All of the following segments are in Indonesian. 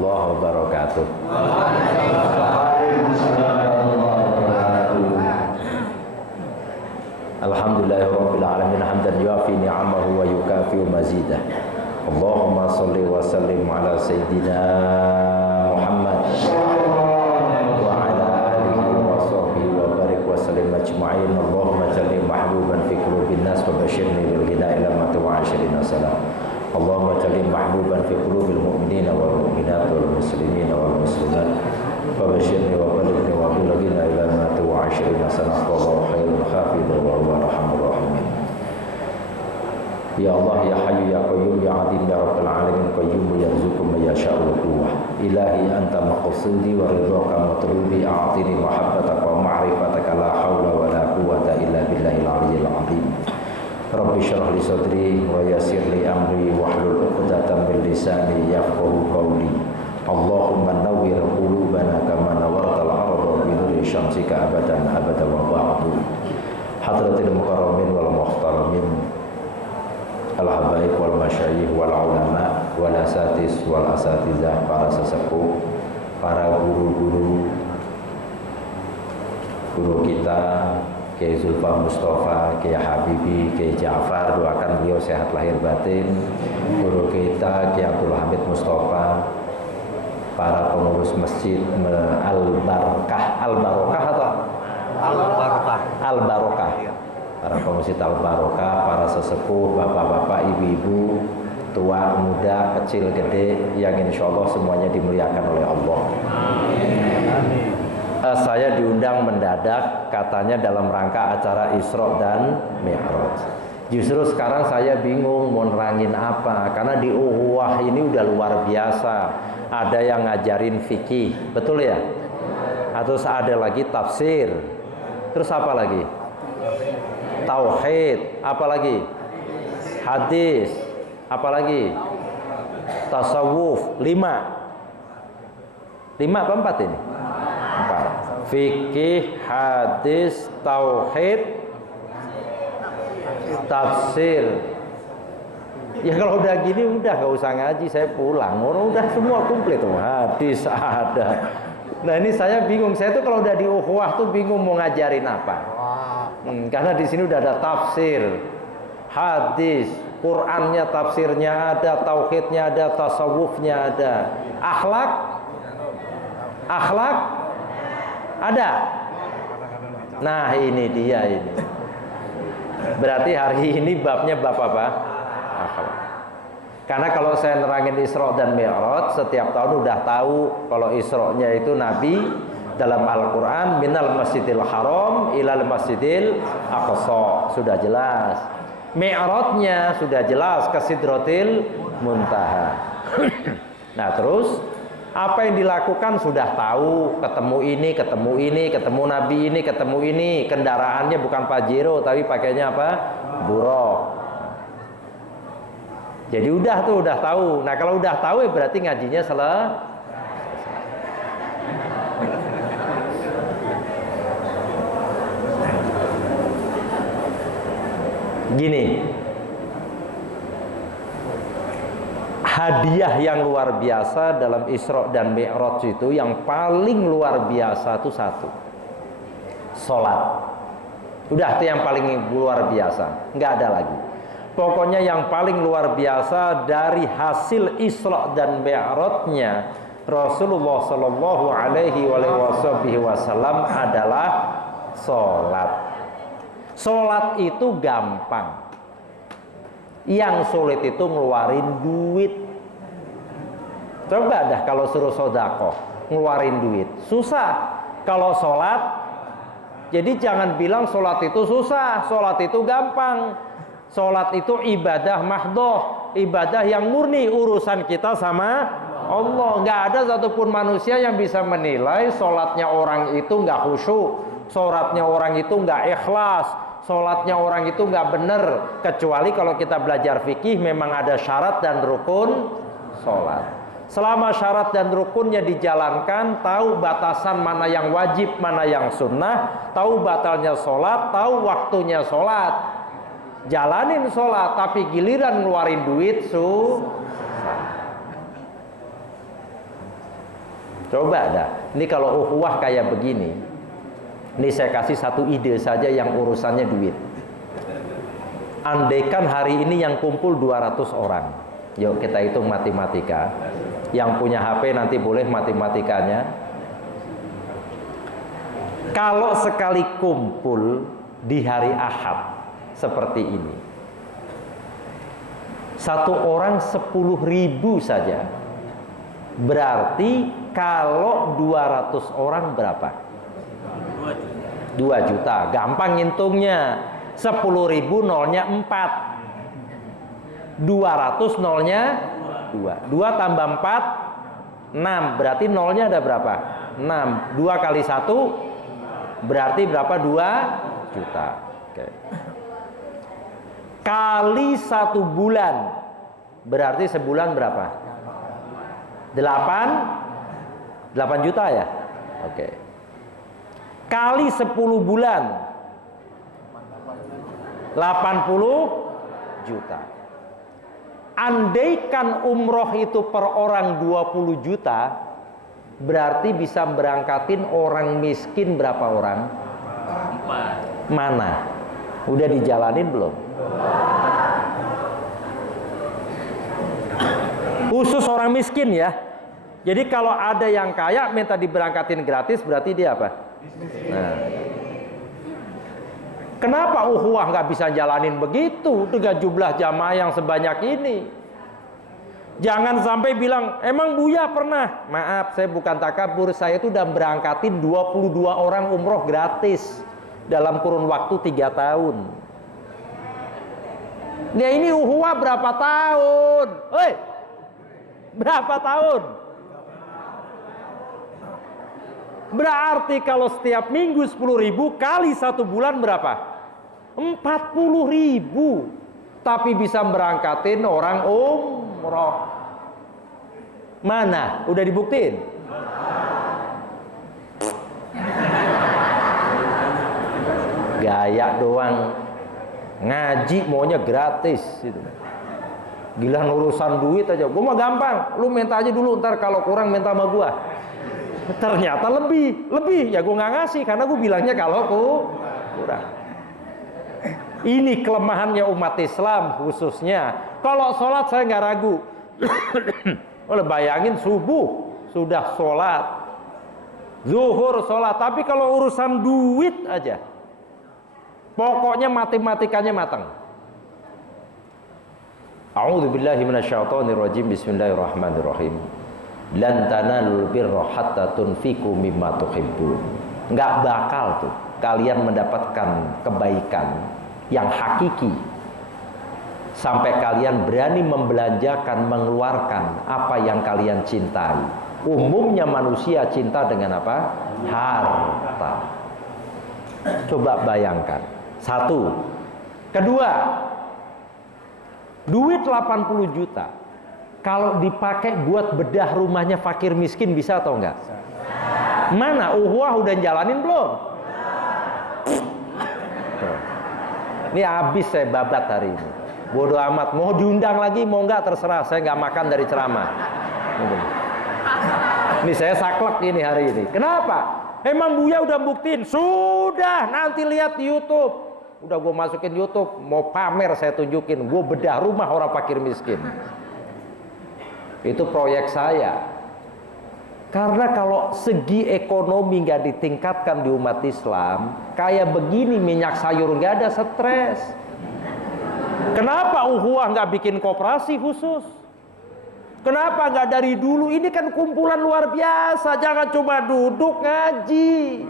warahmatullahi wabarakatuh. Alhamdulillahirabbil alamin hamdan yuafi ni'amahu wa yukafi mazidah. Allahumma shalli wa sallim ala sayyidina Muhammad wa ala alihi wa sahbihi wa barik wa sallim ajma'in. Allahumma jalli mahbuban fi qulubin nas wa basyirni bil hidayah ila ma tu'ashirina salam. Allahumma jalli mahbuban fi qulubil mu'minina wal mu'minat wal muslimina wal muslimat wa basyirni wa balighni wa balighna ila ma tu'ashirina salam. Wallahu khairul hafidh wa huwa arhamur rahimin. Ya Allah, ya Hayyu ya Qayyum ya Azim ya Rabbal Alamin, Qayyum yarzuqu man yasha'u quwwah. Ilahi anta maqsudi wa ridhaka matlubi, a'tini mahabbataka wa ma'rifataka, la haula wa la quwwata illa billahil aliyyil azim. Rabbi shrah li sadri wa yassir li amri wahlul 'uqdatam min lisani yafqahu qawli. Allahumma nawwir qulubana kama nawwartal arda bi nuri syamsika abadan abada wa ba'du. Hadratil mukarramin wal muhtaramin, al-habaib wal masyayikh wal ulama wal asatis wal asatizah, para sesepuh, para guru-guru kita, Kiai Zulfa Mustafa, Kiai Habibi, Kiai Ja'far, doakan beliau sehat lahir batin. Guru kita Kiai Abdul Hamid Mustafa, para pengurus masjid Al-Barakah atau Al-Barakah, para pengurus Al-Barakah, para sesepuh, bapak-bapak, ibu-ibu, tua, muda, kecil, gede, yang insya Allah semuanya dimuliakan oleh Allah. Amin. Saya diundang mendadak katanya dalam rangka acara Isra dan Mi'raj. Justru sekarang saya bingung mau nerangin apa, karena di Ukhuwah ini udah luar biasa. Ada yang ngajarin fikih, betul ya? Terus ada lagi tafsir. Terus apa lagi? Tauhid, apa lagi? Hadis, apa lagi? Tasawuf, 5 apa 4 ini? 4. Fikih, hadis, tauhid, tafsir. Ya kalau udah gini udah gak usah ngaji, saya pulang. Orang udah semua komplit tuh, hadis ada. Nah ini saya bingung, saya tuh kalau udah di Ukhuwah tuh bingung mau ngajarin apa. Karena di sini udah ada tafsir, hadis, Qur'annya, tafsirnya ada, tauhidnya ada, tasawufnya ada, akhlak ada. Nah ini dia ini. Berarti hari ini babnya bab apa? Akhlak. Karena kalau saya nerangin Isra dan Mi'raj, setiap tahun udah tahu kalau Isra-nya itu Nabi dalam Al-Quran minal masjidil haram ilal masjidil aqsa, sudah jelas. Mi'rajnya sudah jelas ke Sidratil Muntaha. Nah terus apa yang dilakukan sudah tahu, ketemu ini, ketemu Nabi ini, ketemu ini, kendaraannya bukan Pajero tapi pakainya apa? Buruk. Jadi udah tahu. Nah kalau udah tahu ya berarti ngajinya gini, hadiah yang luar biasa dalam Isra dan Mi'raj itu, yang paling luar biasa itu satu, sholat. Udah itu yang paling luar biasa, nggak ada lagi. Pokoknya yang paling luar biasa dari hasil Isra dan Mi'rajnya Rasulullah Shallallahu Alaihi Wasallam adalah sholat. Sholat itu gampang. Yang sulit itu ngeluarin duit. Coba dah kalau suruh sedekah ngeluarin duit, susah. Kalau sholat, jadi jangan bilang sholat itu susah, sholat itu gampang. Sholat itu ibadah mahdoh, ibadah yang murni, urusan kita sama Allah. Nggak ada satupun manusia yang bisa menilai sholatnya orang itu nggak khusyuk, sholatnya orang itu nggak ikhlas, sholatnya orang itu nggak bener, kecuali kalau kita belajar fikih memang ada syarat dan rukun sholat. Selama syarat dan rukunnya dijalankan, tahu batasan mana yang wajib, mana yang sunnah, tahu batalnya sholat, tahu waktunya sholat, jalanin sholat. Tapi giliran ngeluarin duit Coba dah. Ini kalau ukhuwah kayak begini. Ini saya kasih satu ide saja yang urusannya duit. Andaikan hari ini yang kumpul 200 orang. Yuk kita hitung matematika. Yang punya HP nanti boleh matematikanya. Kalau sekali kumpul di hari Ahad seperti ini, satu orang 10.000 saja. Berarti kalau 200 orang berapa? 2 juta. Gampang ngitungnya. 10.000 nolnya 4. 200 nolnya 2. 2 tambah 4 6. Berarti nolnya ada berapa? 6. 2 kali 1 berarti berapa? 2 juta. Oke. Kali 1 bulan berarti sebulan berapa? 8 juta ya? Oke. Kali 10 bulan 80 juta. Andaikan umroh itu per orang 20 juta, berarti bisa berangkatin orang miskin berapa orang? 4. Mana? Udah dijalanin belum? Khusus orang miskin ya. Jadi kalau ada yang kaya minta diberangkatin gratis, berarti dia apa? Nah. Kenapa ukhuwah nggak bisa jalanin begitu dengan jumlah jamaah yang sebanyak ini? Jangan sampai bilang, emang Buya pernah? Maaf, saya bukan takabur, saya itu udah berangkatin 22 orang umroh gratis dalam kurun waktu 3 tahun. Nah ini ukhuwah berapa tahun? Hei, berapa tahun? Berarti kalau setiap minggu 10.000 kali 1 bulan berapa? 40.000. Tapi bisa berangkatin orang umroh. Mana? Udah dibuktiin? Gaya doang. Ngaji maunya gratis gitu. Gila urusan duit aja. Gua mah gampang. Lu minta aja dulu, ntar kalau kurang minta sama gua. Ternyata lebih ya gue nggak ngasih karena gue bilangnya kalau kurang. Ini kelemahannya umat Islam khususnya. Kalau sholat saya nggak ragu. Oleh bayangin subuh sudah sholat, zuhur sholat, tapi kalau urusan duit aja, pokoknya matematikanya matang. A'udzubillahi minasyaitonirrajim. Bismillahirrahmanirrahim. Lan tanalul birra hatta tunfiqu mimma tuhibbun. Enggak bakal tuh kalian mendapatkan kebaikan yang hakiki sampai kalian berani membelanjakan, mengeluarkan apa yang kalian cintai. Umumnya manusia cinta dengan apa? Harta. Coba bayangkan. 1. Kedua, duit 80 juta kalau dipakai buat bedah rumahnya fakir miskin bisa atau enggak? Mana? Ukhuwah udah jalanin belum? Ini habis saya babat hari ini. Bodoh amat. Mau diundang lagi mau enggak terserah. Saya nggak makan dari ceramah. Ini saya saklek ini hari ini. Kenapa? Emang Buya udah buktiin? Sudah. Nanti lihat di YouTube. Udah gue masukin YouTube. Mau pamer saya tunjukin. Gue bedah rumah orang fakir miskin. Itu proyek saya. Karena kalau segi ekonomi nggak ditingkatkan di umat Islam, kayak begini minyak sayur nggak ada stres. Kenapa ukhuwah nggak bikin koperasi khusus? Kenapa nggak dari dulu? Ini kan kumpulan luar biasa. Jangan cuma duduk ngaji.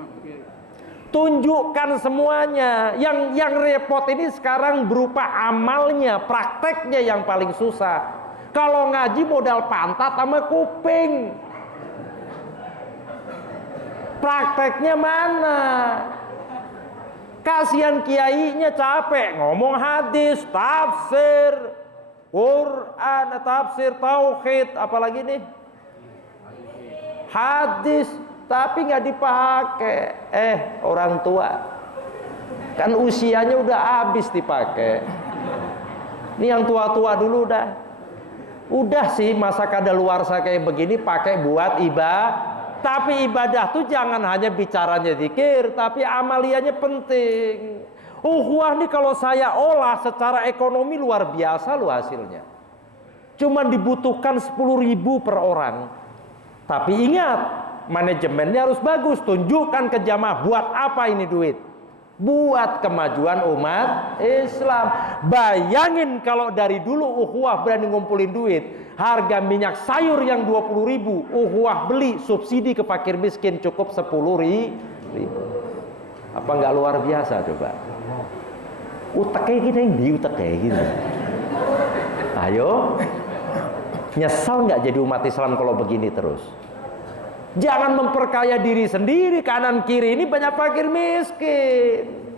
Tunjukkan semuanya. Yang repot ini sekarang berupa amalnya, prakteknya yang paling susah. Kalau ngaji modal pantat sama kuping. Prakteknya mana? Kasihan kiainya capek ngomong hadis, tafsir, Quran, tafsir, tauhid, apalagi nih? Hadis, tapi nggak dipakai. Orang tua kan usianya udah habis dipakai. Ini yang tua-tua dulu udah sih masa kadaluarsa kayak begini pakai buat Tapi ibadah tuh jangan hanya bicaranya zikir, tapi amaliannya penting. Ukhuwah nih kalau saya olah secara ekonomi luar biasa loh hasilnya. Cuma dibutuhkan 10.000 per orang. Tapi ingat, manajemennya harus bagus. Tunjukkan ke jamaah, buat apa ini duit? Buat kemajuan umat Islam. Bayangin kalau dari dulu ukhuwah berani ngumpulin duit, harga minyak sayur yang 20.000, ukhuwah beli subsidi ke fakir miskin cukup 10.000. Apa nggak luar biasa coba? Uteknya kita yang diutek kayak gitu. Ayo, nyesal nggak jadi umat Islam kalau begini terus? Jangan memperkaya diri sendiri, kanan kiri ini banyak fakir miskin.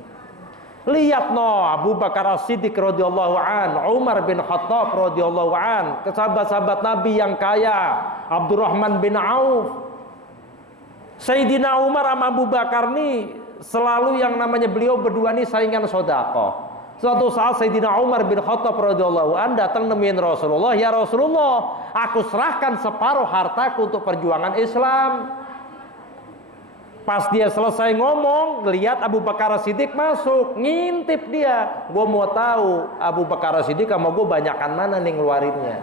Lihat Abu Bakar As-Siddiq radhiyallahu an, Umar bin Khattab radhiyallahu an, sahabat-sahabat Nabi yang kaya, Abdurrahman bin Auf. Sayyidina Umar sama Abu Bakar nih selalu yang namanya beliau berdua nih saingan sedekah. Suatu saat Sayyidina Umar bin Khattab radhiyallahu an datang nemuin Rasulullah, "Ya Rasulullah, aku serahkan separuh hartaku untuk perjuangan Islam." Pas dia selesai ngomong, lihat Abu Bakar Siddiq masuk, ngintip dia. Gue mau tahu Abu Bakar Siddiq sama gue banyakan mana nih ngeluarinnya.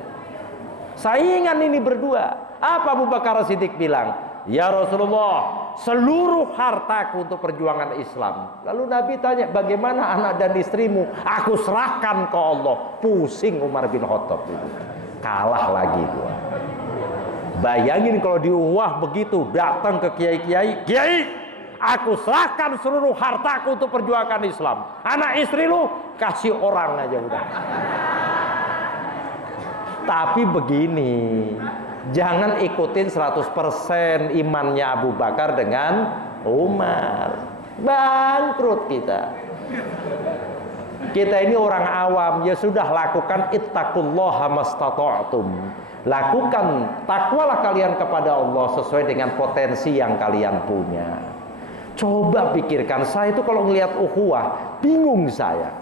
Saingan ini berdua. Apa Abu Bakar Siddiq bilang? "Ya Rasulullah, seluruh hartaku untuk perjuangan Islam." Lalu Nabi tanya, "Bagaimana anak dan istrimu?" "Aku serahkan ke Allah." Pusing Umar bin Khattab itu. Kalah lagi gua. Bayangin kalau di ukhuwah begitu, datang ke kiai-kiai, "Kiai, aku serahkan seluruh hartaku untuk perjuangan Islam. Anak istri lu kasih orang aja udah." Tapi begini, jangan ikutin 100% imannya Abu Bakar dengan Umar. Bangkrut kita. Kita ini orang awam, ya sudah lakukan ittaqullaha mastata'tum. Lakukan takwalah kalian kepada Allah sesuai dengan potensi yang kalian punya. Coba pikirkan, saya itu kalau ngelihat ukhuwah, bingung saya.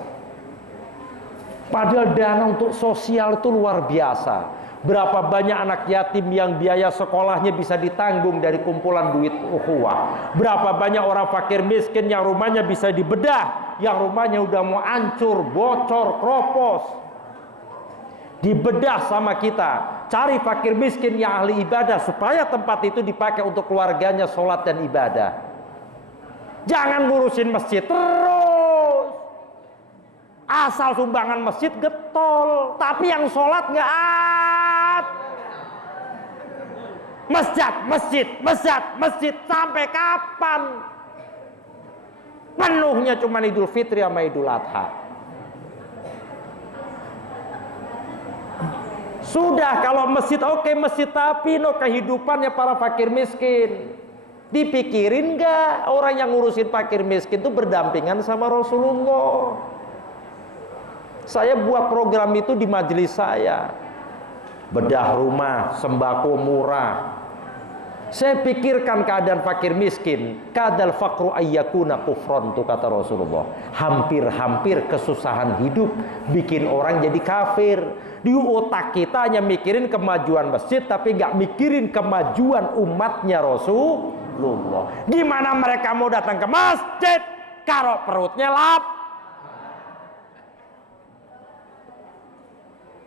Padahal dana untuk sosial itu luar biasa. Berapa banyak anak yatim yang biaya sekolahnya bisa ditanggung dari kumpulan duit ukhuwah. Berapa banyak orang fakir miskin yang rumahnya bisa dibedah, yang rumahnya udah mau hancur, bocor, kropos. Dibedah sama kita. Cari fakir miskin yang ahli ibadah supaya tempat itu dipakai untuk keluarganya sholat dan ibadah. Jangan ngurusin masjid terus. Asal sumbangan masjid getol, tapi yang sholat nggak ada. Masjid sampai kapan? Penuhnya cuma Idul Fitri sama Idul Adha. Sudah, kalau masjid oke, masjid, tapi kehidupannya para fakir miskin. Dipikirin nggak orang yang ngurusin fakir miskin itu berdampingan sama Rasulullah? Saya buat program itu di majelis saya. Bedah rumah, sembako murah. Saya pikirkan keadaan fakir miskin. Kadal fakru ayyakuna kufron, tuh kata Rasulullah. Hampir-hampir kesusahan hidup bikin orang jadi kafir. Di otak kita hanya mikirin kemajuan masjid, tapi gak mikirin kemajuan umatnya Rasulullah. Gimana mereka mau datang ke masjid kalau perutnya lap?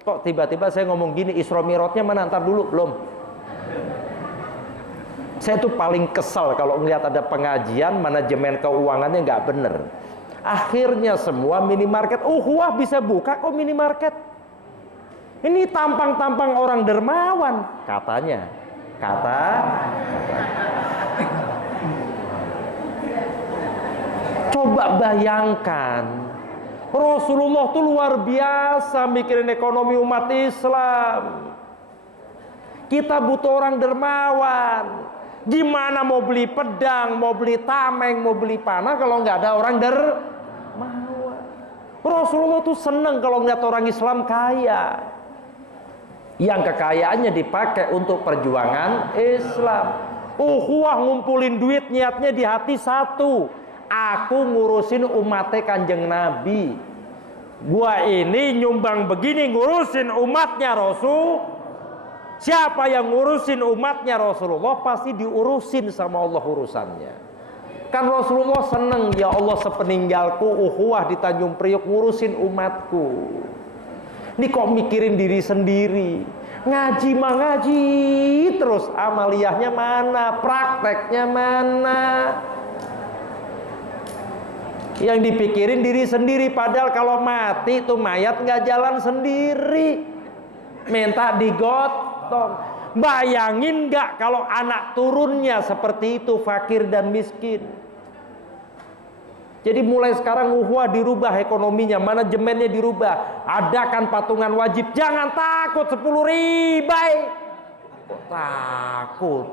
Kok tiba-tiba saya ngomong gini, Isra Mi'rajnya mana, ntar dulu, belum. Saya tuh paling kesal kalau ngelihat ada pengajian manajemen keuangannya nggak bener. Akhirnya semua minimarket, ukhuwah bisa buka kok minimarket. Ini tampang-tampang orang dermawan katanya. Coba bayangkan, Rasulullah tuh luar biasa mikirin ekonomi umat Islam. Kita butuh orang dermawan. Gimana mau beli pedang, mau beli tameng, mau beli panah kalau nggak ada orang dermawan? Rasulullah tuh seneng kalau ngeliat orang Islam kaya, yang kekayaannya dipakai untuk perjuangan Islam. Ukhuwah ngumpulin duit, niatnya di hati satu, aku ngurusin umatnya Kanjeng Nabi. Gua ini nyumbang begini ngurusin umatnya Rasul. Siapa yang ngurusin umatnya Rasulullah pasti diurusin sama Allah urusannya. Kan Rasulullah seneng, ya Allah sepeninggalku ukhuwah di Tanjung Priok ngurusin umatku. Ini kok mikirin diri sendiri. Ngaji mah ngaji terus, amaliyahnya mana, prakteknya mana. Yang dipikirin diri sendiri, padahal kalau mati tuh mayat nggak jalan sendiri, minta digotong. Bayangin nggak kalau anak turunnya seperti itu, fakir dan miskin. Jadi mulai sekarang ukhuwah dirubah ekonominya, manajemennya dirubah. Adakan patungan wajib, jangan takut 10 ribu. Kok takut?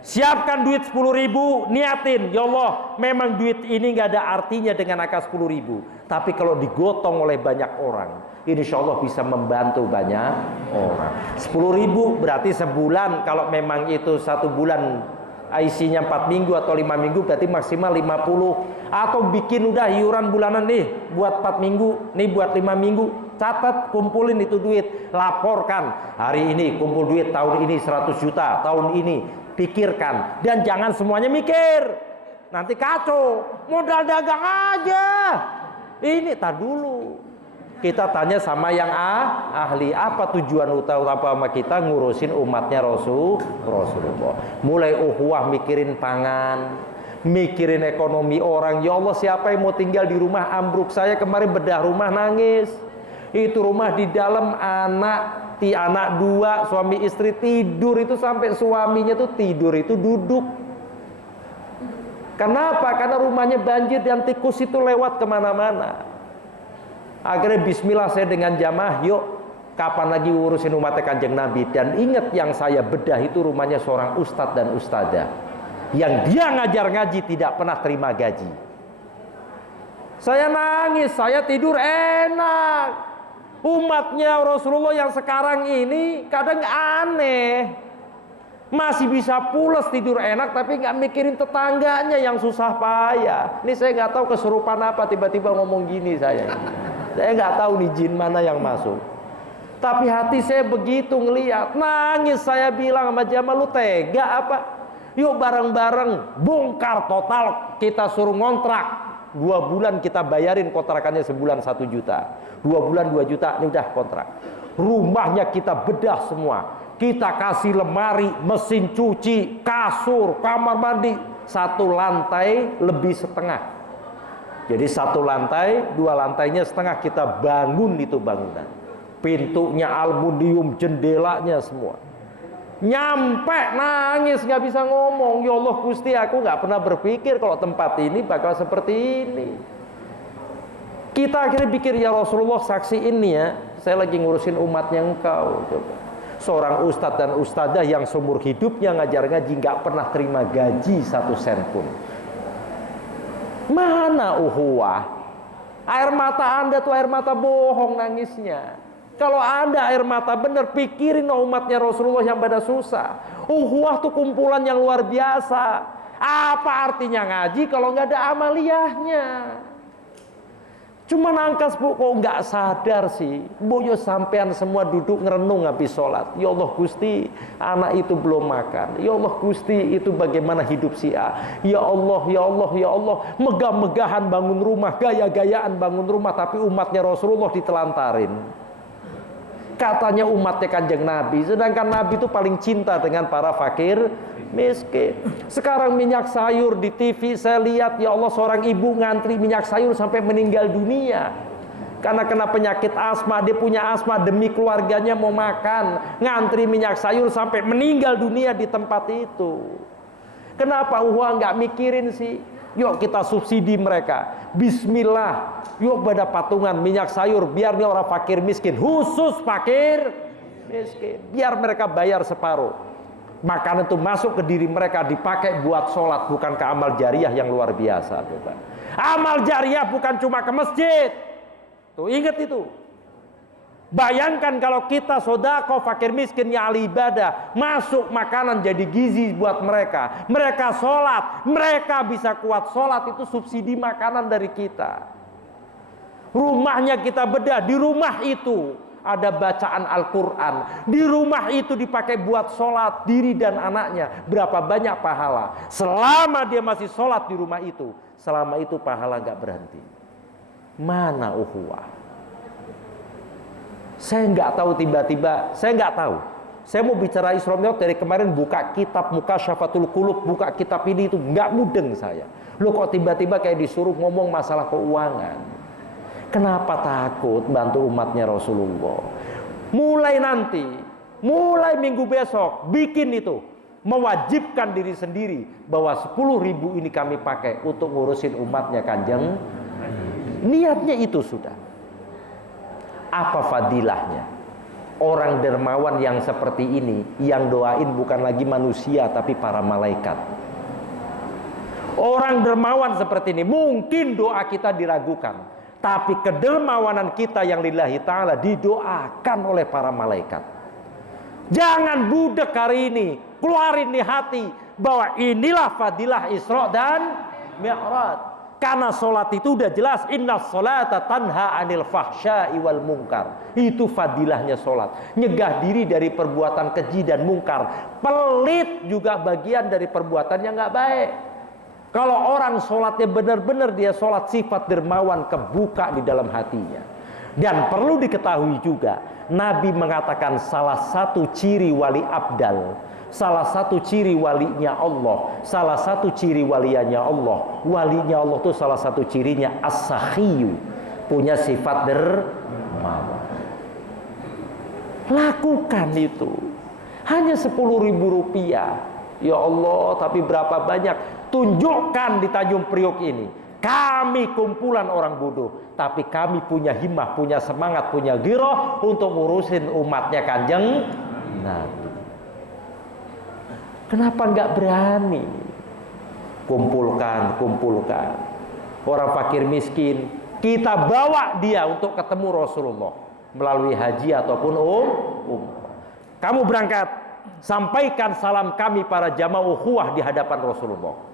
Siapkan duit 10 ribu, niatin, ya Allah, memang duit ini nggak ada artinya dengan angka 10 ribu. Tapi kalau digotong oleh banyak orang, insya Allah bisa membantu banyak orang. 10 ribu berarti sebulan, kalau memang itu 1 bulan IC-nya 4 minggu atau 5 minggu, berarti maksimal 50. Atau bikin udah iuran bulanan nih, buat 4 minggu, nih buat 5 minggu. Catat, kumpulin itu duit, laporkan. Hari ini kumpul duit, tahun ini 100 juta, tahun ini. Pikirkan, dan jangan semuanya mikir, nanti kacau. Modal dagang aja. Ini tar dulu, kita tanya sama yang ahli, apa tujuan utama kita ngurusin umatnya Rasulullah. Mulai ukhuwah mikirin pangan, mikirin ekonomi orang. Ya Allah, siapa yang mau tinggal di rumah ambruk? Saya kemarin bedah rumah nangis. Itu rumah di dalam anak 2, suami istri tidur itu sampai suaminya tuh tidur itu duduk. Kenapa? Karena rumahnya banjir dan tikus itu lewat kemana-mana. Akhirnya bismillah saya dengan jamaah, yuk kapan lagi urusin umatnya Kanjeng Nabi. Dan ingat, yang saya bedah itu rumahnya seorang ustadz dan ustadzah yang dia ngajar ngaji tidak pernah terima gaji. Saya nangis, saya tidur enak. Umatnya Rasulullah yang sekarang ini kadang aneh, masih bisa pules tidur enak tapi nggak mikirin tetangganya yang susah payah. Ini saya nggak tahu kesurupan apa tiba-tiba ngomong gini saya nggak tahu nih jin mana yang masuk. Tapi hati saya begitu ngelihat, nangis. Saya bilang sama Jamal, lu tega apa? Yuk bareng-bareng bongkar total, kita suruh ngontrak 2 bulan, kita bayarin kontrakannya sebulan 1 juta, 2 bulan 2 juta, ini udah kontrak. Rumahnya kita bedah semua, kita kasih lemari, mesin cuci, kasur, kamar mandi, 1 lantai lebih setengah. Jadi 1 lantai, 2 lantainya setengah kita bangun itu bangunan. Pintunya aluminium, jendelanya semua. Nyampe nangis, nggak bisa ngomong. Ya Allah Gusti, aku nggak pernah berpikir kalau tempat ini bakal seperti ini. Kita akhirnya pikir, ya Rasulullah saksiin nih ya, saya lagi ngurusin umatnya engkau. Coba. Seorang ustadz dan ustadzah yang seumur hidupnya ngajar ngaji nggak pernah terima gaji 1 sen pun. Mana ukhuwah? Air mata Anda tuh air mata bohong nangisnya. Kalau Anda air mata bener, pikirin umatnya Rasulullah yang pada susah. Ukhuwah tuh kumpulan yang luar biasa. Apa artinya ngaji kalau nggak ada amaliyahnya? Cuma nangkas bu, kok nggak sadar sih? Boyo sampean semua duduk ngerenung habis sholat. Ya Allah Gusti, anak itu belum makan. Ya Allah Gusti, itu bagaimana hidup si A? Ya Allah, ya Allah, ya Allah. Megah-megahan bangun rumah, gaya-gayaan bangun rumah, tapi umatnya Rasulullah ditelantarin. Katanya umatnya Kanjeng Nabi, sedangkan Nabi itu paling cinta dengan para fakir miskin. Sekarang minyak sayur di TV saya lihat, ya Allah, seorang ibu ngantri minyak sayur sampai meninggal dunia karena kena penyakit asma. Dia punya asma, demi keluarganya mau makan, ngantri minyak sayur sampai meninggal dunia di tempat itu. Kenapa ukhuwah nggak mikirin sih? Yuk kita subsidi mereka. Bismillah, yuk pada patungan minyak sayur, biar nih orang fakir miskin, khusus fakir miskin, biar mereka bayar separuh. Makanan itu masuk ke diri mereka, dipakai buat sholat, bukan ke amal jariah yang luar biasa. Amal jariah bukan cuma ke masjid. Tuh ingat itu. Bayangkan kalau kita sodako fakir miskin yang ahli ibadah, masuk makanan jadi gizi buat mereka. Mereka sholat, mereka bisa kuat sholat, itu subsidi makanan dari kita. Rumahnya kita bedah, di rumah itu ada bacaan Al-Quran, di rumah itu dipakai buat sholat diri dan anaknya, berapa banyak pahala. Selama dia masih sholat di rumah itu, selama itu pahala gak berhenti. Mana ukhuwah? Saya nggak tahu, tiba-tiba saya nggak tahu. Saya mau bicara Isra Mi'raj dari kemarin, buka kitab Mukasyafatul Qulub, buka kitab ini itu nggak mudeng saya. Loh kok tiba-tiba kayak disuruh ngomong masalah keuangan? Kenapa takut bantu umatnya Rasulullah? Mulai nanti, mulai minggu besok, bikin itu, mewajibkan diri sendiri bahwa 10.000 ini kami pakai untuk ngurusin umatnya Kanjeng. Niatnya itu sudah. Apa fadilahnya orang dermawan yang seperti ini, yang doain bukan lagi manusia tapi para malaikat. Orang dermawan seperti ini, mungkin doa kita diragukan, tapi kedermawanan kita yang lillahi ta'ala didoakan oleh para malaikat. Jangan budek hari ini, keluarin di hati bahwa inilah fadilah Isra dan Mi'raj. Karena sholat itu udah jelas, inna sholata tanha anil fahsya'i wal munkar. Itu fadilahnya sholat, nyegah diri dari perbuatan keji dan mungkar. Pelit juga bagian dari perbuatan yang gak baik. Kalau orang sholatnya benar-benar dia sholat sifat dermawan kebuka di dalam hatinya. Dan perlu diketahui juga, Nabi mengatakan salah satu ciri wali abdal, salah satu ciri walinya Allah, salah satu ciri walianya Allah, walinya Allah itu salah satu cirinya as-sakhiyu, punya sifat dermawan. Lakukan itu. Hanya 10.000 rupiah. Ya Allah, tapi berapa banyak? Tunjukkan di Tanjung Priok ini, kami kumpulan orang bodoh, tapi kami punya himmah, punya semangat, punya giroh untuk ngurusin umatnya Kanjeng Nabi. Kenapa nggak berani? Kumpulkan orang fakir miskin, kita bawa dia untuk ketemu Rasulullah melalui haji ataupun Kamu berangkat, sampaikan salam kami para jamaah ukhuwah di hadapan Rasulullah.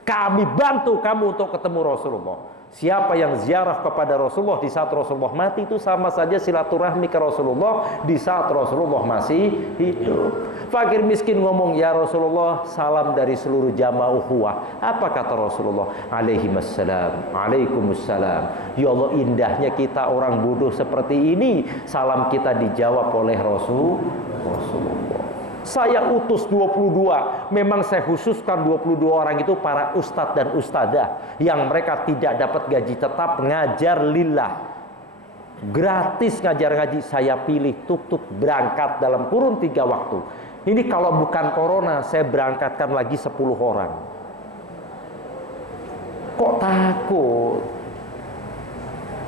Kami bantu kamu untuk ketemu Rasulullah. Siapa yang ziarah kepada Rasulullah di saat Rasulullah mati, itu sama saja silaturahmi ke Rasulullah di saat Rasulullah masih hidup. Fakir miskin ngomong, ya Rasulullah, salam dari seluruh jamaah ukhuwah. Apa kata Rasulullah? Alaihimassalam, Alaikumussalam. Ya Allah, indahnya kita orang bodoh seperti ini, salam kita dijawab oleh Rasulullah. Saya utus 22. Memang saya khususkan 22 orang itu para ustadz dan ustadzah yang mereka tidak dapat gaji tetap, ngajar lillah, gratis ngajar ngaji. Saya pilih tuk berangkat dalam kurun 3 waktu. Ini kalau bukan corona, saya berangkatkan lagi 10 orang. Kok takut?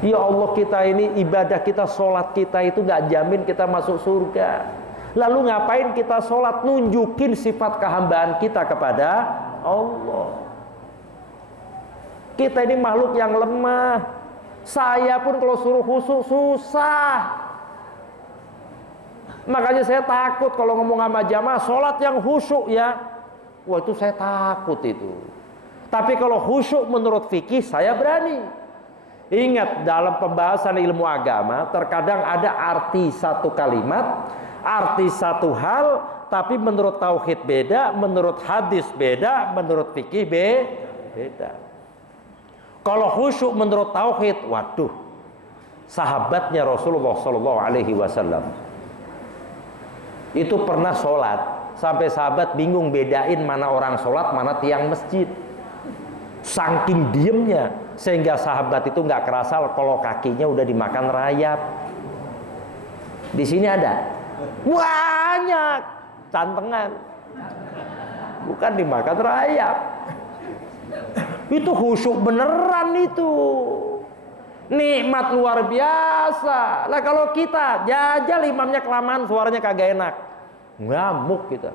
Ya Allah, kita ini ibadah kita, sholat kita itu gak jamin kita masuk surga. Lalu ngapain kita sholat? Nunjukin sifat kehambaan kita kepada Allah. Kita ini makhluk yang lemah. Saya pun kalau suruh khusyuk susah. Makanya saya takut kalau ngomong sama jamaah sholat yang khusyuk ya. Wah, itu saya takut itu. Tapi kalau khusyuk menurut fikih saya berani. Ingat, dalam pembahasan ilmu agama terkadang ada arti satu kalimat, arti satu hal, tapi menurut tauhid beda, menurut hadis beda, menurut fikih beda. Kalau khusyuk menurut tauhid, waduh, sahabatnya Rasulullah SAW itu pernah sholat sampai sahabat bingung bedain mana orang sholat, mana tiang masjid. Saking diemnya, sehingga sahabat itu nggak kerasa kalau kakinya udah dimakan rayap. Di sini ada banyak cantengan, bukan dimakan rayap. Itu khusyuk beneran itu, nikmat luar biasa. Lah kalau kita jajal imamnya kelamaan, suaranya kagak enak, ngamuk kita.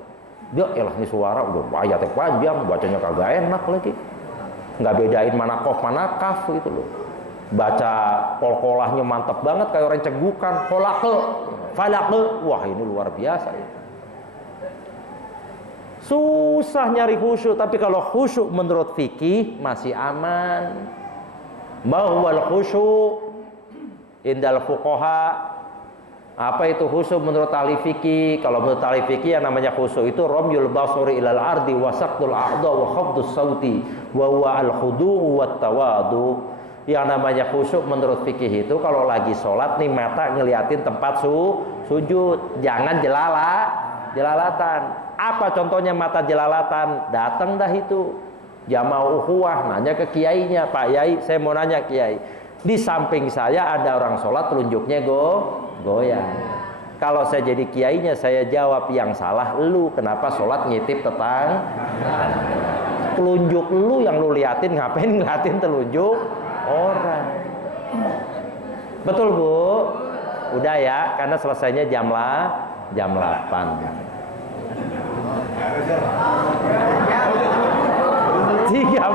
Dia elah nih suara udah ayatnya panjang, bacanya kagak enak lagi, nggak bedain mana kof mana kaf gitu loh. Baca kol-kolahnya mantap banget kayak orang cegukan, kolake, falake. Wah, ini luar biasa ya. Susah nyari khusyuk, tapi kalau khusyuk menurut fikih masih aman. Bahwal khusyuk indal fuqaha Apa itu khusyuk menurut ahli fikih? Kalau menurut ahli fikih yang namanya khusyuk itu ramyul basari ilal ardi wa saqtul a'dha wa khafdus sauti wa huwa al khudu'u wat tawadu. Yang namanya khusyuk menurut fikih itu kalau lagi sholat nih mata ngeliatin tempat sujud, jangan jelalatan. Apa contohnya mata jelalatan? Datang dah itu jamaah ukhuwah nanya ke kiainya, Pak Yai, saya mau nanya Kiai, di samping saya ada orang sholat telunjuknya goyang. Kalau saya jadi kiainya saya jawab, yang salah lu, kenapa sholat ngitip telunjuk lu yang lu liatin, ngapain ngeliatin telunjuk orang. Betul Bu? Udah ya, karena selesainya jam 8. 3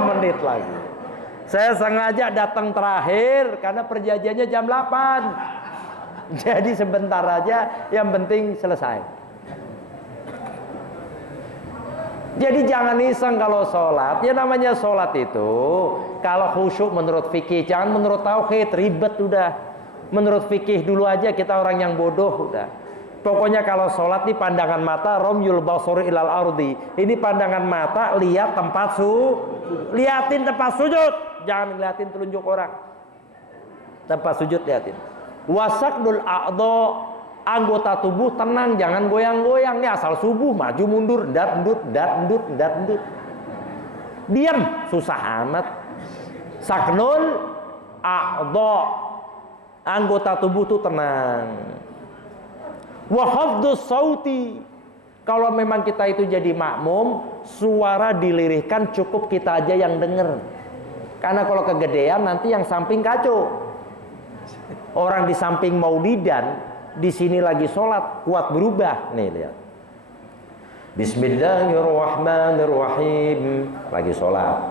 menit lagi. Saya sengaja datang terakhir karena perjanjiannya jam 8. Jadi sebentar aja, yang penting selesai. Jadi jangan iseng kalau sholat. Ya namanya sholat itu, kalau khusyuk menurut fikih, jangan menurut tauhid, ribet udah. Menurut fikih dulu aja, kita orang yang bodoh udah. Pokoknya kalau sholat di pandangan mata, romyul basori ilal ardi. Ini pandangan mata, lihat tempat liatin tempat sujud. Jangan ngeliatin telunjuk orang. Tempat sujud liatin. Wasaqdul a'dha, anggota tubuh tenang, jangan goyang-goyang. Nih asal subuh maju mundur, dat-ndut. Diam, susah amat. Saknul a'dha, anggota tubuh tuh tenang. Wa hafdus sauti, kalau memang kita itu jadi makmum, suara dilirihkan cukup kita aja yang denger. Karena kalau kegedean nanti yang samping kacau. Orang di samping maulidan, di sini lagi sholat, kuat berubah. Nih lihat. Bismillahirrahmanirrahim, lagi sholat.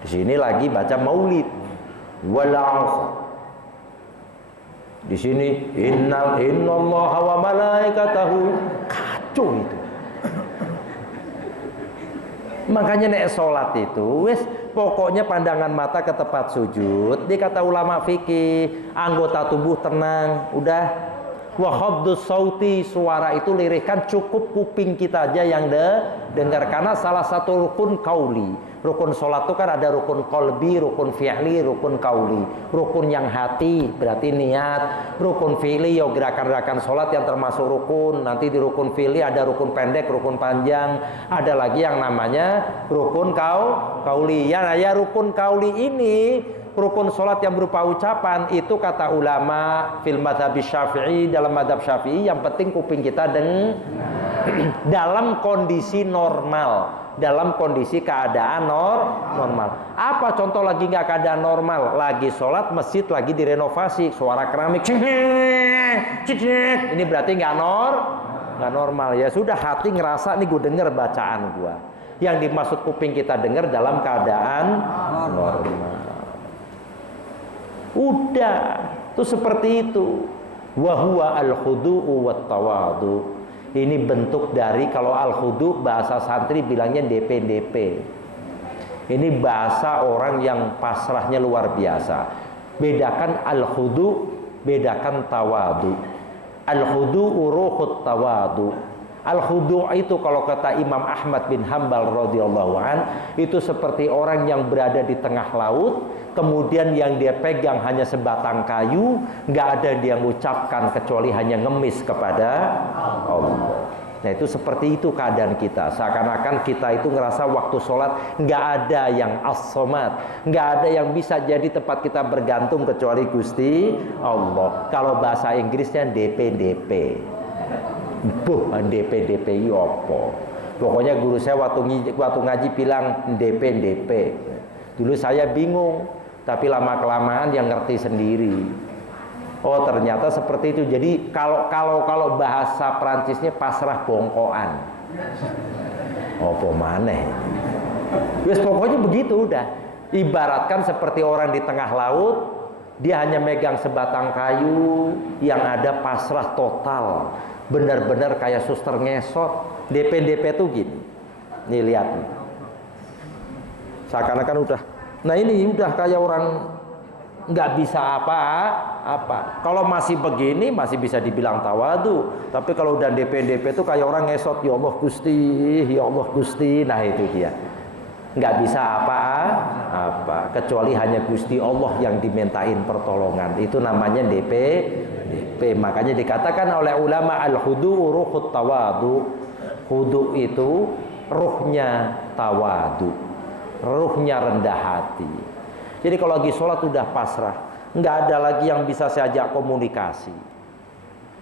Di sini lagi baca maulid. Wal 'asr. Di sini innallaha wa malaikatahu, kacau itu. Makanya nek sholat itu wes pokoknya pandangan mata ke tempat sujud. Dia kata ulama fikih, anggota tubuh tenang, udah. Wa khabdus sauti, suara itu lirihkan cukup kuping kita aja yang dengar, karena salah satu rukun kauli. Rukun sholat itu kan ada rukun qalbi, rukun fi'li, rukun kauli. Rukun yang hati berarti niat. Rukun fi'li ya gerakan-gerakan sholat yang termasuk rukun. Nanti di rukun fi'li ada rukun pendek, rukun panjang. Ada lagi yang namanya rukun kauli. Ya rukun kauli ini, rukun sholat yang berupa ucapan, itu kata ulama fil madzhab Syafi'i, dalam madzhab Syafi'i yang penting kuping kita dalam kondisi normal, dalam kondisi keadaan normal. Apa contoh lagi nggak keadaan normal? Lagi sholat, masjid lagi direnovasi, suara keramik, ini berarti nggak normal. Ya sudah, hati ngerasa nih gue denger bacaan gue. Yang dimaksud kuping kita denger dalam keadaan normal. Udah, itu seperti itu. Wa huwa al-khudu'u wat tawadu. Ini bentuk dari, kalau al-khudu' bahasa santri bilangnya DP. Ini bahasa orang yang pasrahnya luar biasa. Bedakan al-khudu', bedakan tawadu. Al-khudu'u ruhut tawadu. Al-khudu' itu kalau kata Imam Ahmad bin Hanbal radhiyallahu an, itu seperti orang yang berada di tengah laut, kemudian yang dia pegang hanya sebatang kayu, nggak ada dia mengucapkan kecuali hanya ngemis kepada Allah. Nah itu seperti itu keadaan kita. Seakan-akan kita itu ngerasa waktu sholat nggak ada yang as-somad, nggak ada yang bisa jadi tempat kita bergantung kecuali Gusti Allah. Kalau bahasa Inggrisnya DP. DP apa? Pokoknya guru saya waktu ngaji bilang DP. Dulu saya bingung, tapi lama-kelamaan yang ngerti sendiri. Oh ternyata seperti itu. Jadi kalau bahasa Perancisnya pasrah bongkoan. Apa maneh? Wes pokoknya begitu udah. Ibaratkan seperti orang di tengah laut, dia hanya megang sebatang kayu, yang ada pasrah total. Benar-benar kayak suster ngesot. DP tuh gini. Nih lihat nih. Seakan-akan udah. Nah ini udah kayak orang nggak bisa apa-apa. Kalau masih begini masih bisa dibilang tawadu. Tapi kalau udah DP itu kayak orang ngesot, ya Allah Gusti, ya Allah Gusti. Nah itu dia. Nggak bisa apa-apa kecuali hanya Gusti Allah yang dimintain pertolongan. Itu namanya DP. Makanya dikatakan oleh ulama al-hudu ruhut tawadu. Hudu itu ruhnya tawadu, ruhnya rendah hati. Jadi kalau lagi sholat udah pasrah, nggak ada lagi yang bisa saya ajak komunikasi.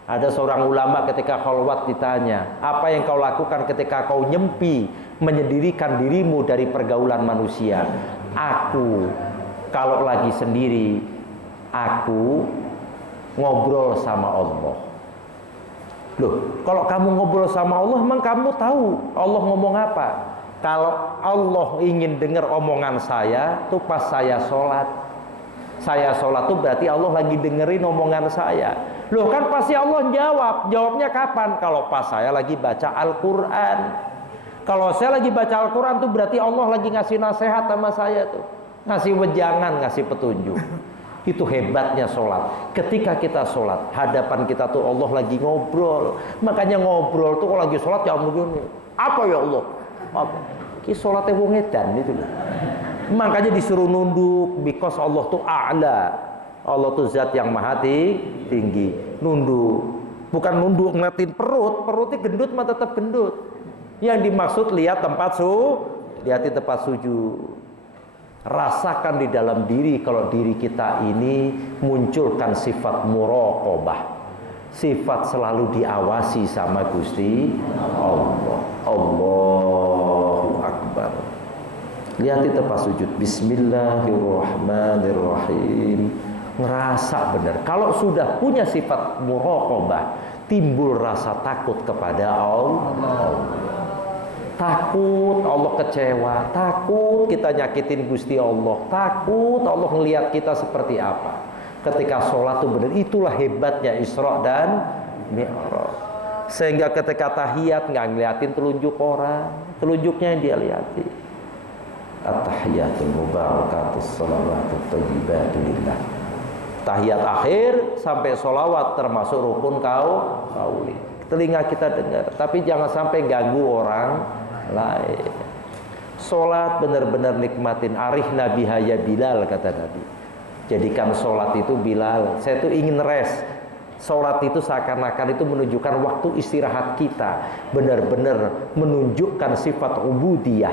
Ada seorang ulama ketika khalwat ditanya, apa yang kau lakukan ketika kau nyempi menyendirikan dirimu dari pergaulan manusia? Aku kalau lagi sendiri, aku ngobrol sama Allah. Loh, kalau kamu ngobrol sama Allah, emang kamu tahu Allah ngomong apa? Kalau Allah ingin dengar omongan saya, tuh pas saya sholat. Saya sholat tuh berarti Allah lagi dengerin omongan saya. Loh kan pasti Allah jawab. Jawabnya kapan? Kalau pas saya lagi baca Al-Quran. Kalau saya lagi baca Al-Quran tuh berarti Allah lagi ngasih nasihat sama saya tuh. Ngasih wejangan, ngasih petunjuk. Itu hebatnya sholat. Ketika kita sholat, hadapan kita tuh Allah lagi ngobrol. Makanya ngobrol tuh kalau lagi sholat ya ampun, apa ya Allah? Apa? Ki sholatnya wong edan itu loh. Makanya disuruh nunduk, because Allah tuh a'la. Allah tuh zat yang maha tinggi. Nunduk. Bukan nunduk ngeliatin perutnya gendut mah tetap gendut. Yang dimaksud lihat tempat lihat di tempat sujud. Rasakan di dalam diri kalau diri kita ini munculkan sifat muraqabah. Sifat selalu diawasi sama Gusti Allah. Allahu Akbar. Lihat di tempat sujud. Bismillahirrahmanirrahim. Ngerasa benar. Kalau sudah punya sifat muraqabah, timbul rasa takut kepada Allah. Takut Allah kecewa, takut kita nyakitin Gusti Allah, takut Allah ngelihat kita seperti apa. Ketika sholat itu benar, itulah hebatnya Isra dan Mi'raj. Sehingga ketika tahiyat nggak ngeliatin telunjuk orang, telunjuknya yang dia lihatin. At-tahiyatul mubarakatus shalawatut thayyibatu lillah. Tahiyat akhir sampai sholawat termasuk rukun qauli. Telinga kita dengar, tapi jangan sampai ganggu orang lain. Sholat benar-benar nikmatin. Arihna biha ya Bilal, kata Nabi. Jadikan sholat itu Bilal. Saya tuh ingin rest. Sholat itu seakan-akan itu menunjukkan waktu istirahat kita. Benar-benar menunjukkan sifat ubudiyah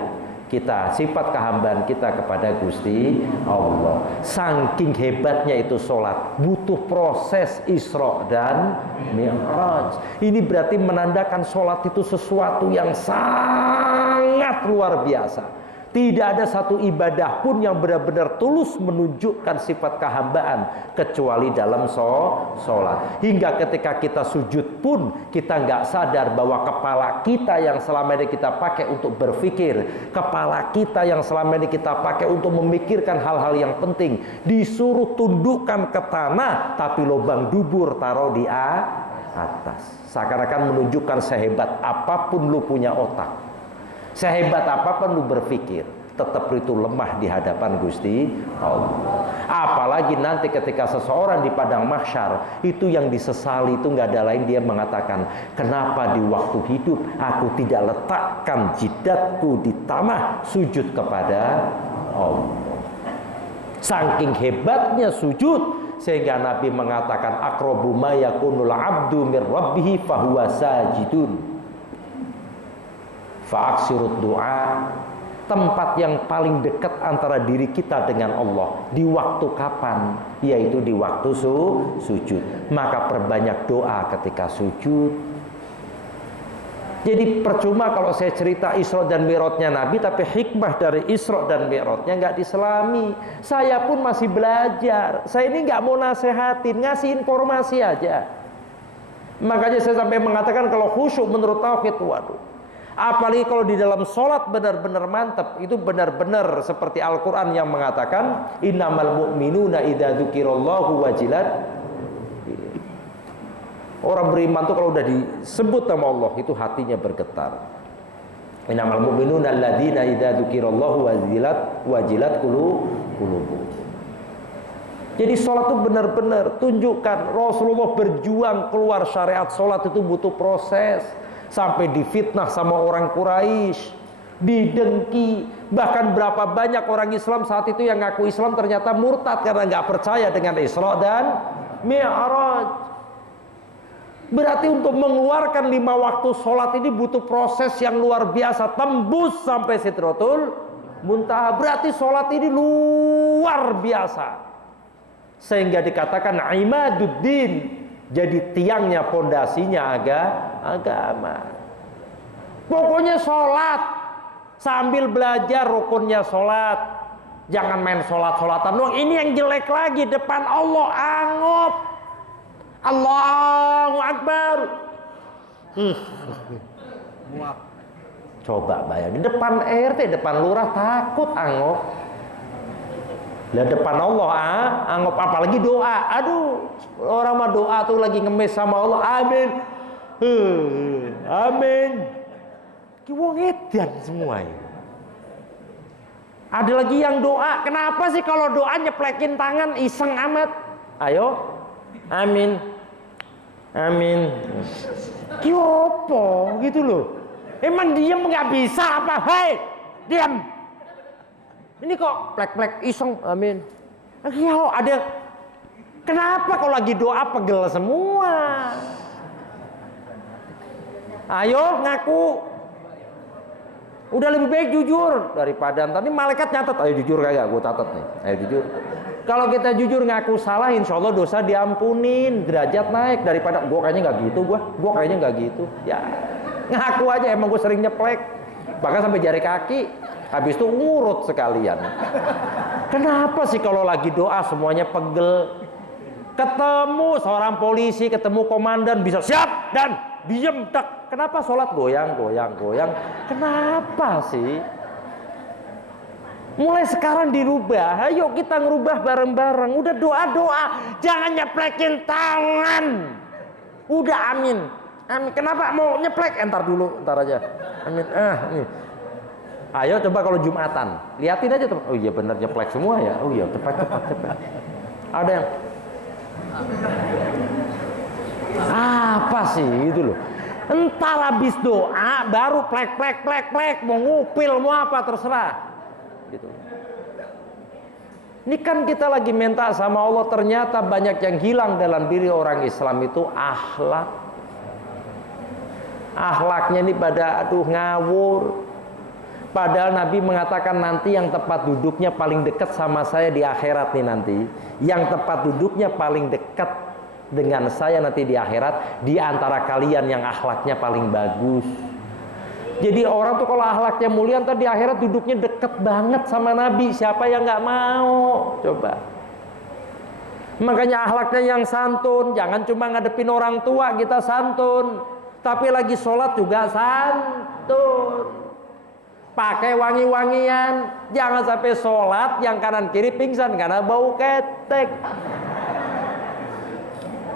kita, sifat kehambaan kita kepada Gusti Allah. Saking hebatnya itu sholat, butuh proses Isra dan Mi'raj. Ini berarti menandakan sholat itu sesuatu yang sangat luar biasa. Tidak ada satu ibadah pun yang benar-benar tulus menunjukkan sifat kehambaan kecuali dalam sholat. Hingga ketika kita sujud pun kita nggak sadar bahwa kepala kita yang selama ini kita pakai untuk berpikir, kepala kita yang selama ini kita pakai untuk memikirkan hal-hal yang penting, disuruh tundukkan ke tanah, tapi lubang dubur taruh di atas. Seakan-akan menunjukkan sehebat apapun lu punya otak, sehebat apapun lu berpikir, tetap itu lemah di hadapan Gusti Allah. Apalagi nanti ketika seseorang di padang mahsyar, itu yang disesali itu nggak ada lain, dia mengatakan, kenapa di waktu hidup aku tidak letakkan jidatku di tanah sujud kepada Allah. Saking hebatnya sujud, sehingga Nabi mengatakan, aqrabu ma yakunul abdu mir rabbih fahuwa sajidun. Fa'aksirut doa. Tempat yang paling dekat antara diri kita dengan Allah di waktu kapan? Yaitu di waktu sujud. Maka perbanyak doa ketika sujud. Jadi percuma kalau saya cerita Isra dan Mi'rajnya Nabi, tapi hikmah dari Isra dan Mi'rajnya nggak diselami. Saya pun masih belajar. Saya ini nggak mau nasehatin, ngasih informasi aja. Makanya saya sampai mengatakan kalau khusyuk menurut tauhid, waduh. Apalagi kalau di dalam sholat benar-benar mantap, itu benar-benar seperti Al-Quran yang mengatakan, innamal mu'minuna idza dzukirallahu wajilat. Orang beriman tuh kalau udah disebut nama Allah itu hatinya bergetar. Innamal mu'minuna alladzina idza dzukirallahu wajilat qulubuhum. Jadi sholat itu benar-benar tunjukkan Rasulullah berjuang keluar syariat sholat itu butuh proses. Sampai difitnah sama orang Quraisy, didengki. Bahkan berapa banyak orang Islam saat itu yang ngaku Islam ternyata murtad karena nggak percaya dengan Isra dan Mi'raj. Berarti untuk mengeluarkan 5 waktu sholat ini butuh proses yang luar biasa, tembus sampai Sidratul Muntaha. Berarti sholat ini luar biasa, sehingga dikatakan imaduddin, jadi tiangnya, pondasinya agama. Pokoknya sholat sambil belajar rukunnya sholat. Jangan main sholat-sholatan doang. Ini yang jelek lagi, depan Allah angop, Allahu Akbar. Coba bayangin, depan RT, depan lurah takut angop. Lah depan Allah angop, apalagi doa. Aduh, orang mah doa tuh lagi ngemis sama Allah. Amin. Amin. Ki wong edan semua ini. Ada lagi yang doa, kenapa sih kalau doa nyeplekin tangan iseng amat? Ayo. Amin. Amin. Ki opo gitu loh. Emang diem nggak bisa apa? Hei, diam. Ini kok plek-plek iseng. Amin. Ya ada. Kenapa kalau lagi doa pegel semua? Ayo ngaku. Udah lebih baik jujur daripada tadi malaikat nyatet. Ayo jujur kagak, gue catat nih. Ayo jujur. Kalau kita jujur ngaku salah, insya Allah dosa diampunin, derajat naik daripada gue kayaknya nggak gitu, gue kayaknya nggak gitu. Ya ngaku aja, emang gue sering nyeplek, bahkan sampai jari kaki. Habis itu ngurut sekalian. Kenapa sih kalau lagi doa semuanya pegel? Ketemu seorang polisi, ketemu komandan bisa siap dan diem tak. Kenapa sholat goyang? Kenapa sih? Mulai sekarang dirubah. Ayo kita ngerubah bareng-bareng. Udah doa-doa, jangan nyeplekin tangan. Udah amin. Amin. Kenapa mau nyeplek? Entar dulu, entar aja. Amin. Nih. Ayo coba kalau Jumatan, liatin aja teman. Oh iya benar nyeplek semua ya. Oh iya cepat. Ada yang apa sih itu loh? Entar habis doa baru plek, mau ngupil mau apa terserah. Gitu. Ini kan kita lagi minta sama Allah, ternyata banyak yang hilang dalam diri orang Islam itu akhlak. Akhlaknya ini pada ngawur. Padahal Nabi mengatakan nanti yang tempat duduknya paling dekat sama saya di akhirat nih nanti. Yang tempat duduknya paling dekat dengan saya nanti di akhirat, di antara kalian yang akhlaknya paling bagus. Jadi orang tuh kalau akhlaknya mulia ntar di akhirat duduknya deket banget sama Nabi. Siapa yang nggak mau? Coba. Makanya akhlaknya yang santun. Jangan cuma ngadepin orang tua kita santun, tapi lagi sholat juga santun. Pakai wangi-wangian. Jangan sampai sholat yang kanan kiri pingsan karena bau ketek.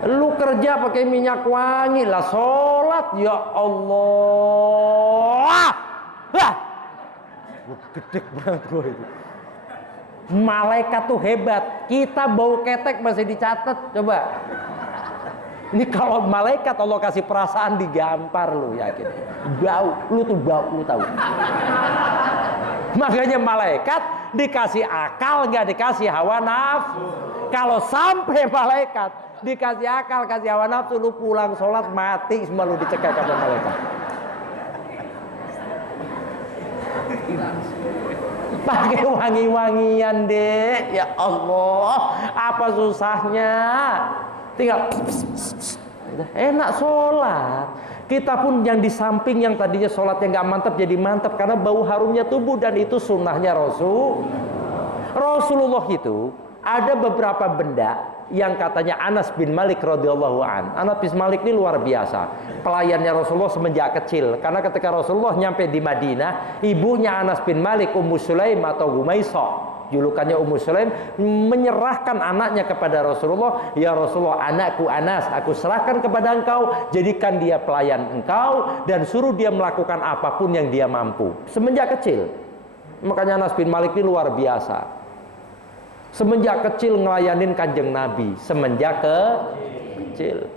Lu kerja pakai minyak wangi lah, sholat ya Allah. Gede banget gue itu. Malaikat tuh hebat. Kita bau ketek masih dicatat. Coba. Ini kalau malaikat Allah kasih perasaan digampar lu, yakin. Bau, lu tuh bau, lu tahu. Makanya malaikat dikasih akal, nggak dikasih hawa nafsu. Kalau sampai malaikat dikasih akal, kasih hawa nafsu, lu pulang sholat mati semua, lu dicekek sama malaikat. Pakai wangi-wangian deh, ya Allah, apa susahnya? Tinggal enak sholat. Kita pun yang di samping yang tadinya sholatnya nggak mantap jadi mantap karena bau harumnya tubuh, dan itu sunnahnya Rasulullah itu. Ada beberapa benda yang katanya Anas bin Malik radhiyallahu an. Anas bin Malik ini luar biasa. Pelayannya Rasulullah semenjak kecil. Karena ketika Rasulullah nyampe di Madinah, ibunya Anas bin Malik, Ummu Sulaim atau Gumaisah, julukannya Ummu Sulaim, menyerahkan anaknya kepada Rasulullah. Ya Rasulullah, anakku Anas, aku serahkan kepada engkau, jadikan dia pelayan engkau dan suruh dia melakukan apapun yang dia mampu. Semenjak kecil. Makanya Anas bin Malik ini luar biasa. Semenjak kecil ngelayanin Kanjeng Nabi, semenjak kecil.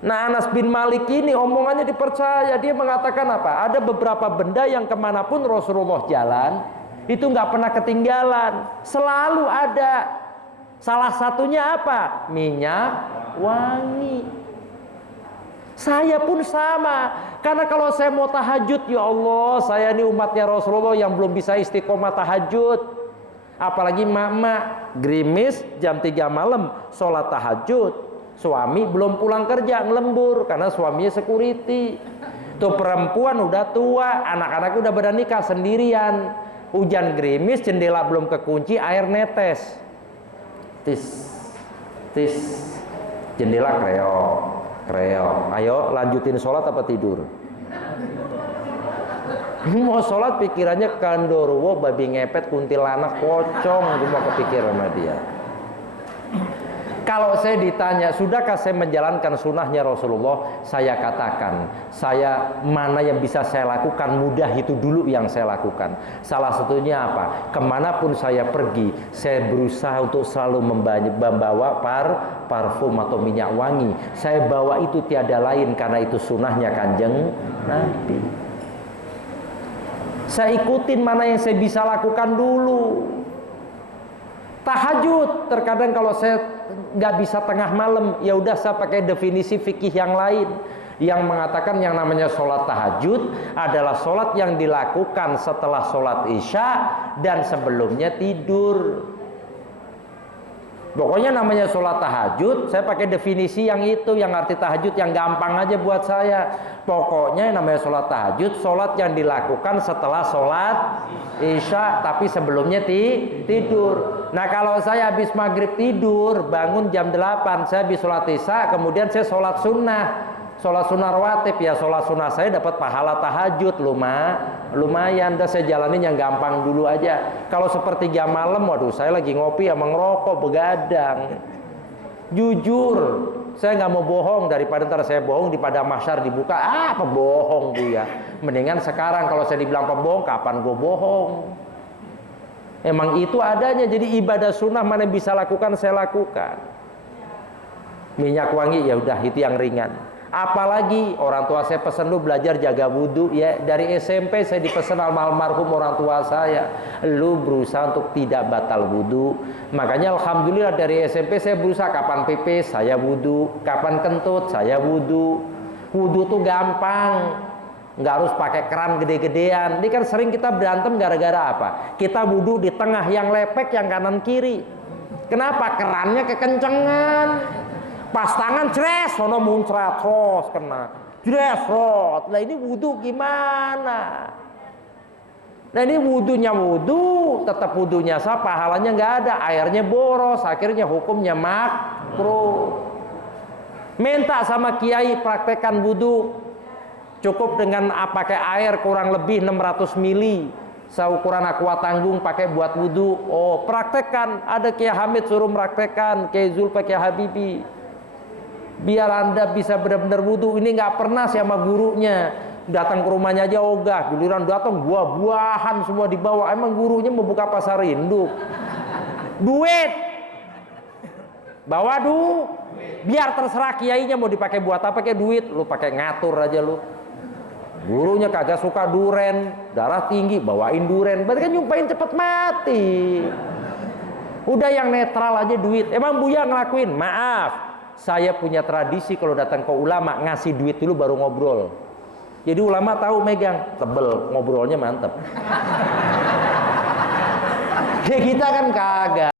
Nah, Anas bin Malik ini omongannya dipercaya. Dia mengatakan apa? Ada beberapa benda yang kemanapun Rasulullah jalan, itu nggak pernah ketinggalan, selalu ada. Salah satunya apa? Minyak wangi. Saya pun sama. Karena kalau saya mau tahajud, ya Allah, saya ini umatnya Rasulullah yang belum bisa istiqomah tahajud. Apalagi mak-mak gerimis jam 3 malam sholat tahajud, suami belum pulang kerja ngelembur karena suaminya security. Tuh perempuan udah tua, anak-anak udah pada nikah sendirian, hujan gerimis, jendela belum kekunci, air netes, tis tis, jendela kreok kreok. Ayo lanjutin sholat apa tidur? Mau sholat pikirannya kandorwo, babi ngepet, kuntilanak, pocong, cuma kepikir sama dia. Kalau saya ditanya, sudahkah saya menjalankan sunnahnya Rasulullah? Saya katakan, saya mana yang bisa saya lakukan, mudah itu dulu yang saya lakukan. Salah satunya apa? Kemanapun saya pergi, saya berusaha untuk selalu membawa parfum atau minyak wangi. Saya bawa itu tiada lain karena itu sunnahnya Kanjeng Nabi. Saya ikutin mana yang saya bisa lakukan dulu. Tahajud, terkadang kalau saya nggak bisa tengah malam, ya udah saya pakai definisi fikih yang lain yang mengatakan yang namanya sholat tahajud adalah sholat yang dilakukan setelah sholat isya dan sebelumnya tidur. Pokoknya namanya sholat tahajud, saya pakai definisi yang itu, yang arti tahajud yang gampang aja buat saya. Pokoknya namanya sholat tahajud, sholat yang dilakukan setelah sholat isya, tapi sebelumnya tidur. Nah kalau saya habis maghrib tidur, bangun jam 8, saya habis sholat isya, kemudian saya sholat sunnah. Sholat sunnah rawatib, ya sholat sunnah saya dapat pahala tahajud, lumayan. Dah saya jalanin yang gampang dulu aja. Kalau sepertiga malam, waduh saya lagi ngopi sama ngerokok, begadang. Jujur, saya nggak mau bohong, daripada ntar saya bohong di pada mahsyar dibuka, apa bohong bu ya. Mendingan sekarang kalau saya dibilang pembohong, kapan gue bohong? Emang itu adanya, jadi ibadah sunnah mana yang bisa lakukan, saya lakukan. Minyak wangi, ya udah itu yang ringan. Apalagi orang tua saya pesan lu belajar jaga wudhu ya. Dari SMP saya dipesan almarhum orang tua saya, lu berusaha untuk tidak batal wudhu. Makanya alhamdulillah dari SMP saya berusaha, kapan pipis saya wudhu, kapan kentut saya wudhu. Wudhu tuh gampang, nggak harus pakai keran gede-gedean. Ini kan sering kita berantem gara-gara apa? Kita wudhu di tengah, yang lepek yang kanan kiri. Kenapa? Kerannya kekencengan. Pas tangan cres, sono muncrat, terus kena, cres, rot. Lah ini wudhu gimana? Nah ini wudhunya wudhu, tetap wudhunya sah, pahalanya nggak ada, airnya boros, akhirnya hukumnya makruh. Minta sama kiai praktekkan wudhu, cukup dengan pakai air kurang lebih 600 mili, seukuran aqua tanggung pakai buat wudhu. Oh praktekkan, ada Kiai Hamid suruh praktekkan, Kiai Zulfa, Kiai Habibi. Biar anda bisa benar-benar wudhu. Ini nggak pernah sih sama gurunya, datang ke rumahnya aja ogah, giliran datang buah-buahan semua dibawa. Emang gurunya mau buka pasar induk? Duit, bawa biar terserah kiainya mau dipakai buat apa, pakai duit. Lu pakai ngatur aja lu. Gurunya kagak suka duren, darah tinggi, bawain duren, berarti kan nyumpain cepet mati. Udah yang netral aja duit. Emang Buya ngelakuin? Maaf, saya punya tradisi kalau datang ke ulama ngasih duit dulu baru ngobrol. Jadi ulama tahu megang, tebel, ngobrolnya mantep. Ya kita kan kagak.